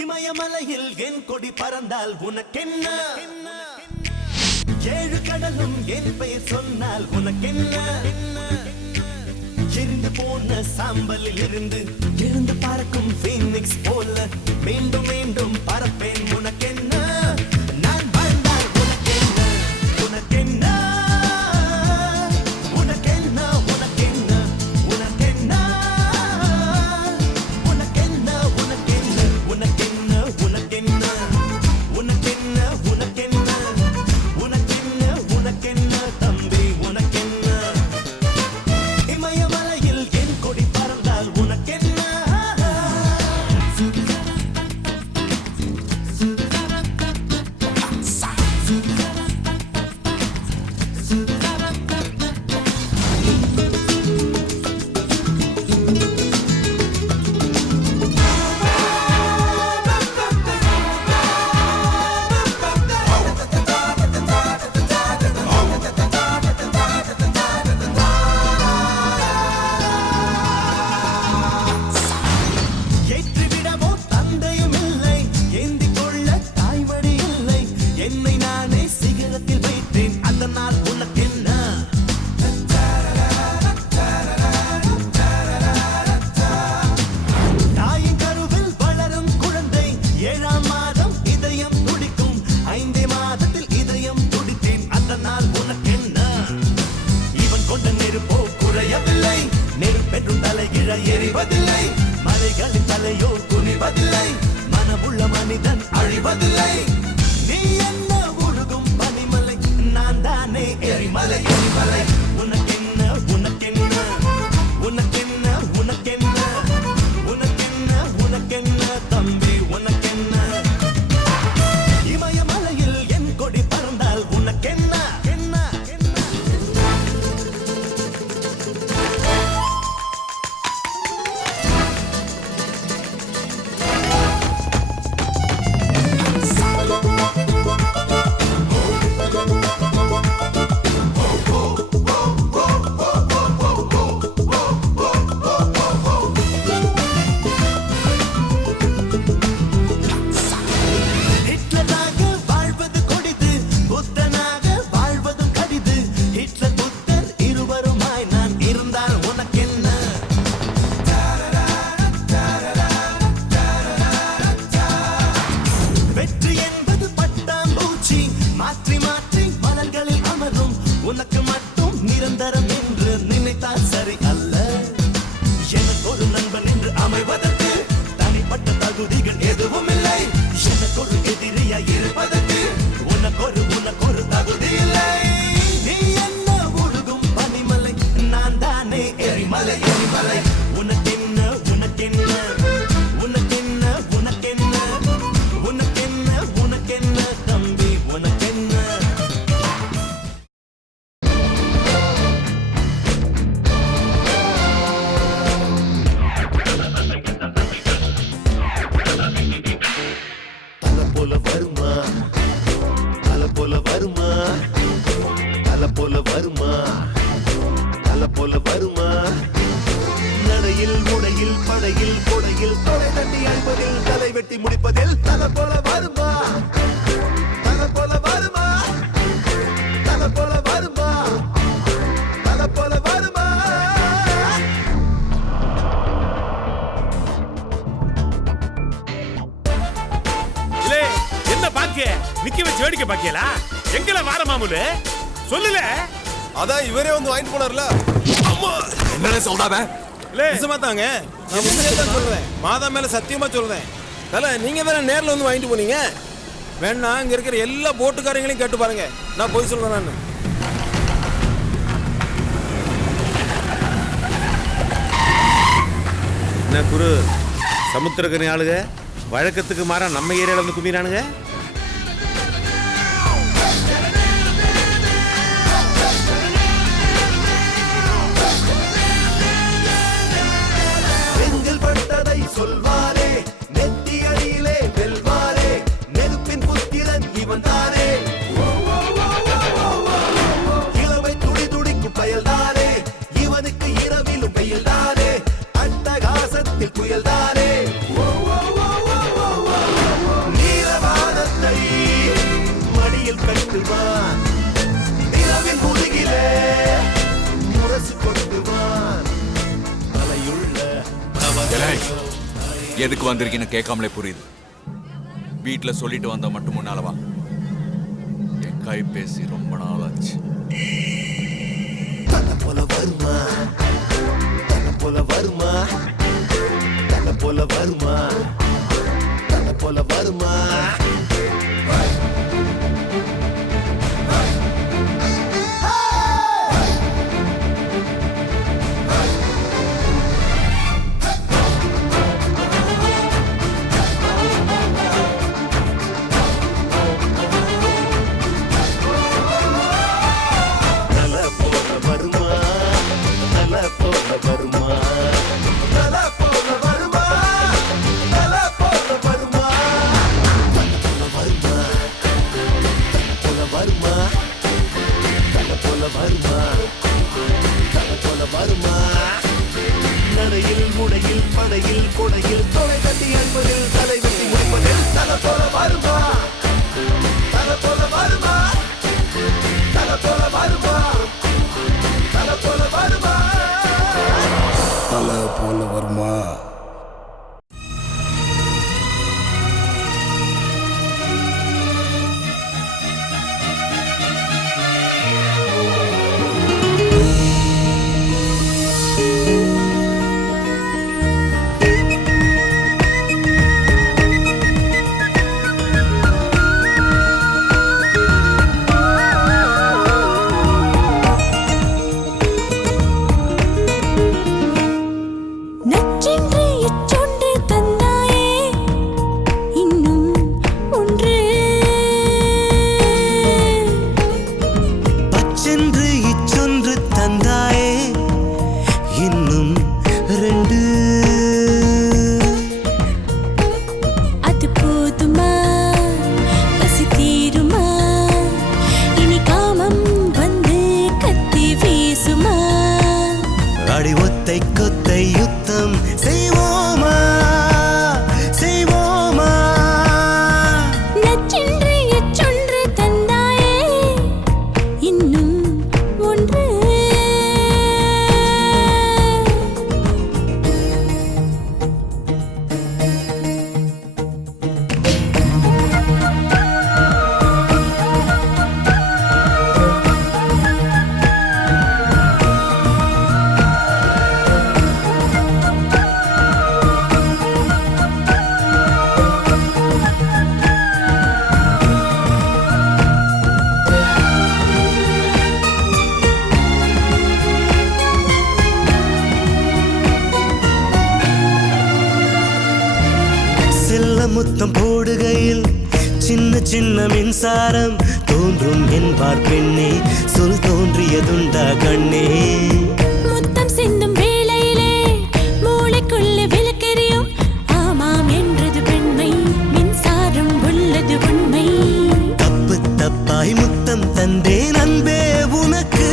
இமயமலையில் என் கொடி பறந்தால் உனக்கென்ன? ஏழு கடலும் என் பெயர் சொன்னால் உனக்கென்ன? எரிந்து போன சாம்பலில் இருந்து எழுந்து பறக்கும் ஃபீனிக்ஸ் போல மீண்டும் மீண்டும் பறப்பேன் உனக்கென்ன? நான் வாழ்ந்தால் உனக்கென்ன? உனக்கென்ன? உனக்கென்ன? உனக்கென்ன? உனக்கென்ன? உனக்கென்ன? உனக்கென்ன? உனக்கென்ன? உனக்கென்ன? உனக்கென்ன? உனக்கென்ன? உனக்கென்ன? உனக்கென்ன தம்பி உனக்கென்ன? இமயமலையில் என் கொடி பறந்தால் உனக்கென்ன? ஏற்றிவிடவோ தந்தையும் இல்லை, ஏந்திக் கொள்ள தாய்மடி இல்லை. என்னை நானே சிகரத்தில் வைத்தேன், அதனால் உனக்கென்ன? தாயின் கருவில் வளரும் குழந்தை 7ஆம் மாதம் இதயம் துடிக்கும். 5 மாதத்தில் இதயம் துடித்தேன், அதனால் உனக்கென்ன? இவன் கொண்ட நெருப்போ குறையவில்லை, நெருப்பென்றும் தலைகிழ எறிவதில்லை. மலைகளின் தலையோ குனிவதில்லை, மனமுள்ள மனிதன் அழிவதில்லை. நீ என்ன உருகும் பனிமலை, நான் தானே எரிமலை எரிமலை. உனக்கென்ன? உனக்கென்ன? உனக்கென்ன? உனக்கென்ன? உனக்கென்ன? உனக்கென்ன தம்பி உனக்கென்ன? இமயமலையில் என் கொடி பறந்தால் உனக்கென்ன? என்ன? என்ன? ஹிட்லராக வாழ்வது கொடிது, புத்தனாக வாழ்வதும் கடிது. ஹிட்லர் புத்தர் இருவருமாய் நான் இருந்தால் உனக்கென்ன? வெற்றி என்பது பட்டாம்பூச்சி, மாற்றி மாற்றி மலர்களில் அமரும். உனக்கு மட்டும் நிரந்தரம் என்று நினைத்தால் சரி அல்ல. எனக்கு ஒரு நண்பன் என்று அமைவதற்கு தனிப்பட்ட தகுதிகள் எதுவும் இல்லை. எனக்கு ஒரு எதிரியாய் இருப்பதற்கு உனக்கொரு தகுதி இல்லை. நீ என்ன உருகும் பனிமலை, நான் தானே எரிமலை எரிமலை. உனக்கென்ன? உனக்கென்ன? உனக்கென்ன? உனக்கென்ன? உனக்கென்ன? உனக்கென்ன தம்பி உனக்கென்ன? தல போல வருமா, தல போல வருமா, தல போல வருமா, தல போல வருமா. நடையில் உடையில் படையில் கொடையில் தொலை தட்டி அழிப்பதில் தலை வெட்டி முடிப்பதில் தல போல வருமா, தல போல வருமா, தல போல வருமா, தல போல வருமா. இல்லே, என்ன பாக்க நிக்க வச்சு வேடிக்கை பாக்கியலா? எங்கல வார மாமூலு சொல்லுல. அதான் இவரே வந்து வாங்கிட்டு போனார்ல. அம்மா என்னன்னு சொல்றாங்க? இல்லே நிஜமா தாங்க, நான் உண்மையா தான் சொல்றேன். மாதா மேல சத்தியமா சொல்றேன். தல நீங்க வேற நேர்ல வந்து வாங்கிட்டு போனீங்க. வேணா இங்க இருக்கிற எல்லா போட்டுக்காரங்களையும் கேட்டு பாருங்க, நான் போய் சொல்றேன். என்ன குரு சமுத்திரக்கனி ஆளுக வழக்கத்துக்கு மாறா நம்ம ஏரியால வந்து குமிறானுங்க. நெஞ்சில் பட்டதை சொல்வாரே, நெத்தி அடியிலே வெல்வாரே. நெருப்பின் புத்திரன் இவன் தானே. இளவை துடி துடிக்கும் பயல்தானே, இவனுக்கு இரவிலும் வெயில்தானே. அட்டகாசத்தில் புயல்தானே. எதுக்கு வந்திருக்கீன்னு கேட்காமலே புரியுது. வீட்டுல சொல்லிட்டு வந்த மட்டும் முன்னாலவா? என் கை பேசி ரொம்ப நாள் ஆச்சு. தலை போல வருமா, தலை போல வருமா, தலை போல வருமா, தலை போல வருமா. நடையில் முடையில் படையில் கொடையில் தொலை கட்டி அன்பதில் தலை வெட்டி முடிப்பதில் தலை போல வருமா, தலை போல வருமா, தலை போல வருமா, தலை போல வருமா, தலை போல வருமா. முத்தம் போடுகையில் சின்ன சின்ன மின்சாரம் தோன்றும் என்பார் பெண்ணே, சொல் தோன்றியதுண்டா கண்ணே. முத்தம் சிந்தும் வேளையிலே மூளைக்குள்ள விளக்கெரியும், ஆமாம் என்றது பெண்மை, மின்சாரம் உள்ளது உண்மை. தப்பு தப்பாய் முத்தம் தந்தேன் அன்பே உனக்கு,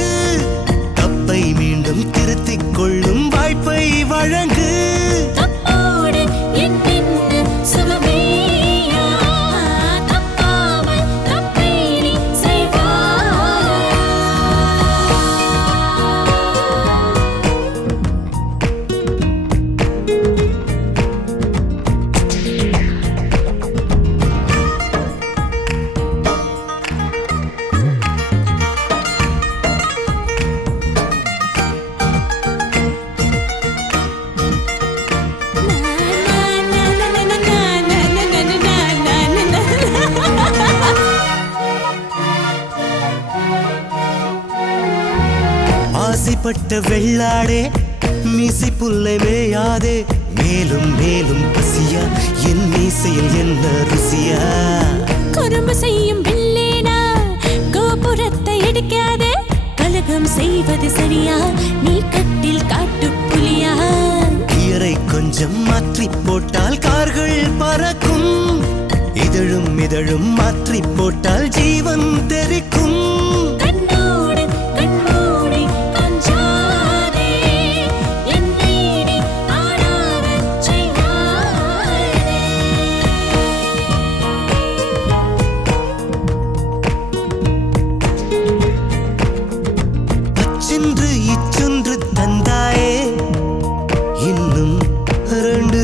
தப்பை மீண்டும் திருத்திக் கொள்ளும் வாய்ப்பை வழங்கு. ஆசைப்பட்ட வெள்ளாடே மீசை புல்லை மேயாதே, மேலும் மேலும் பசியா என் மீசையில் என்ன ருசியா. குறும்பு செய்யும் பிள்ளைனா கோபுரத்தை எடுக்காதே, கலகம் செய்வது சரியா நீ கட்டில் காட்டு புலியா. கியரை கொஞ்சம் மாற்றி போட்டால் கார்கள் பறக்கும், இதழும் இதழும் மாற்றி போட்டால் ஜீவன் தெரிக்கும். இச்சொன்று தந்தாயே இன்னும் 2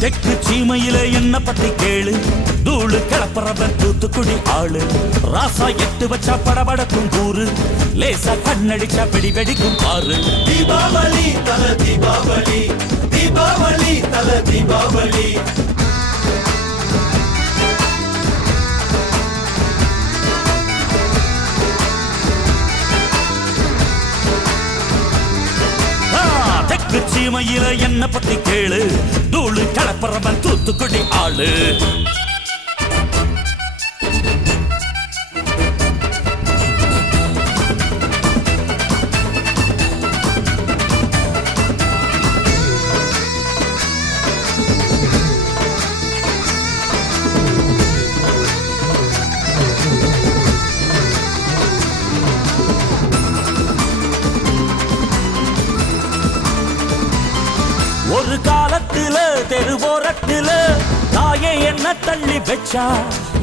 தெற்கு சீமையில என்ன பத்தி கேளு, தூளு கிளப்புறவன் தூத்துக்குடி ஆளு. ராசா எட்டு வச்சா படபடக்கும் கூறு, லேசா கண்ணடிச்சா வெடி வெடிக்கும் பாரு. தீபாவளி தல தீபாவளி, தீபாவளி தல தீபாவளி. தெற்கு சீமையில என்ன பத்தி கேளு, தூளு கிளப்புறவன் தூத்துக்குடி ஆளு. ஒரு காலத்துல தெருவோரத்துல தாயே என்ன தள்ளி வச்சா,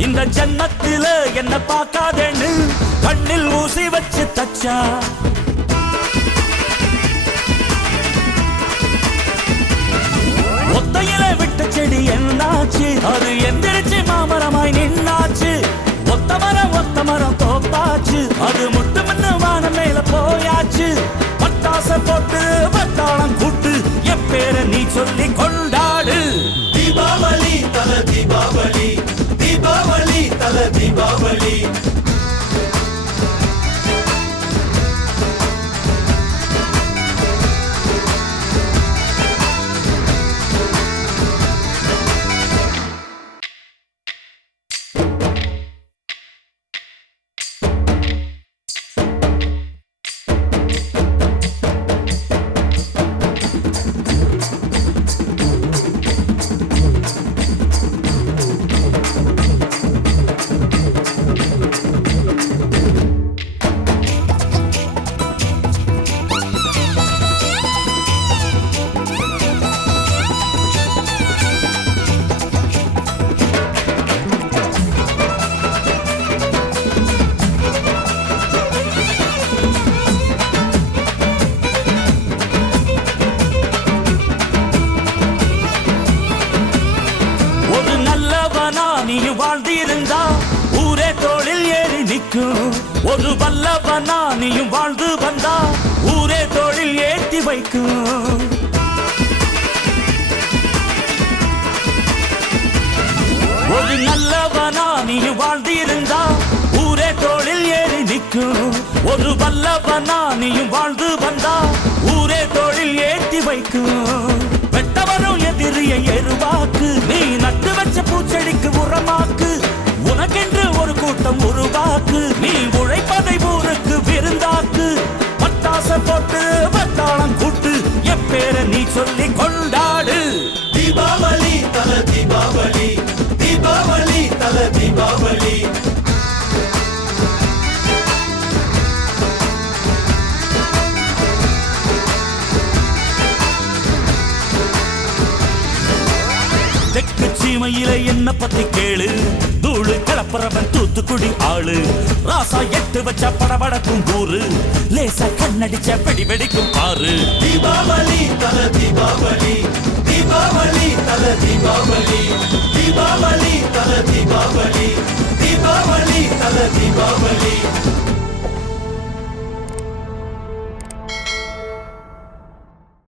இந்த ஜன்னத்துல என்ன பார்க்காதேன்னு கண்ணில் ஊசி வச்சு தச்சா. ஒத்தையில விட்ட செடி என்னாச்சு, அது எந்திரிச்சு மாமரமாய் நின்னாச்சு. ஒத்த மரம் தோப்பாச்சு, அது முட்டு முன்னு வானம் மேல போயாச்சு. பட்டாச போட்டு பட்டாளம் கூட்டு, என் பேர நீ சொல்லி கொண்டாடு. தீபாவளி தல தீபாவளி, தீபாவளி தல தீபாவளி. நீயும் வாழ்ந்திருந்தா ஊரே தோளில் ஏறி நிற்கும். ஒரு வல்லவனா நீயும் வாழ்ந்து வந்தா ஊரே தோளில் ஏற்றி வைக்கும். ஒரு நல்லவனா நீயும் வாழ்ந்திருந்தா ஊரே தோளில் ஏறி நிற்கும். ஒரு வல்லவனா நீயும் வாழ்ந்து வந்தா ஊரே தோளில் ஏற்றி வைக்கும். வெட்டவரும் எதிரியை எருவாக்கு, நீ நட்டு வச்ச பூச்செடிக்கு உரமாக்கு. உனக்கென்று ஒரு கூட்டம் உருவாக்கு, நீ உழைப்பதை ஊருக்கு விருந்தாக்கு. பட்டாச போட்டு பட்டாளம் கூட்டு, என் பேர நீ சொல்லி கொண்டாடு. தீபாவளி தல தீபாவளி, தீபாவளி தல தீபாவளி. தெற்கு சீமையில என்ன பத்தி கேளு, தூளு கிளப்புறவன் தூத்துக்குடி ஆளு. ராசா எட்டு வச்சா படபடக்கும் கூறு, லேசா கண்ணடிச்சா வெடி வெடிக்கும் பாரு. தீபாவளி தல தீபாவளி, தீபாவளி தல தீபாவளி. தீபாவளி தல தீபாவளி, தீபாவளி தல தீபாவளி.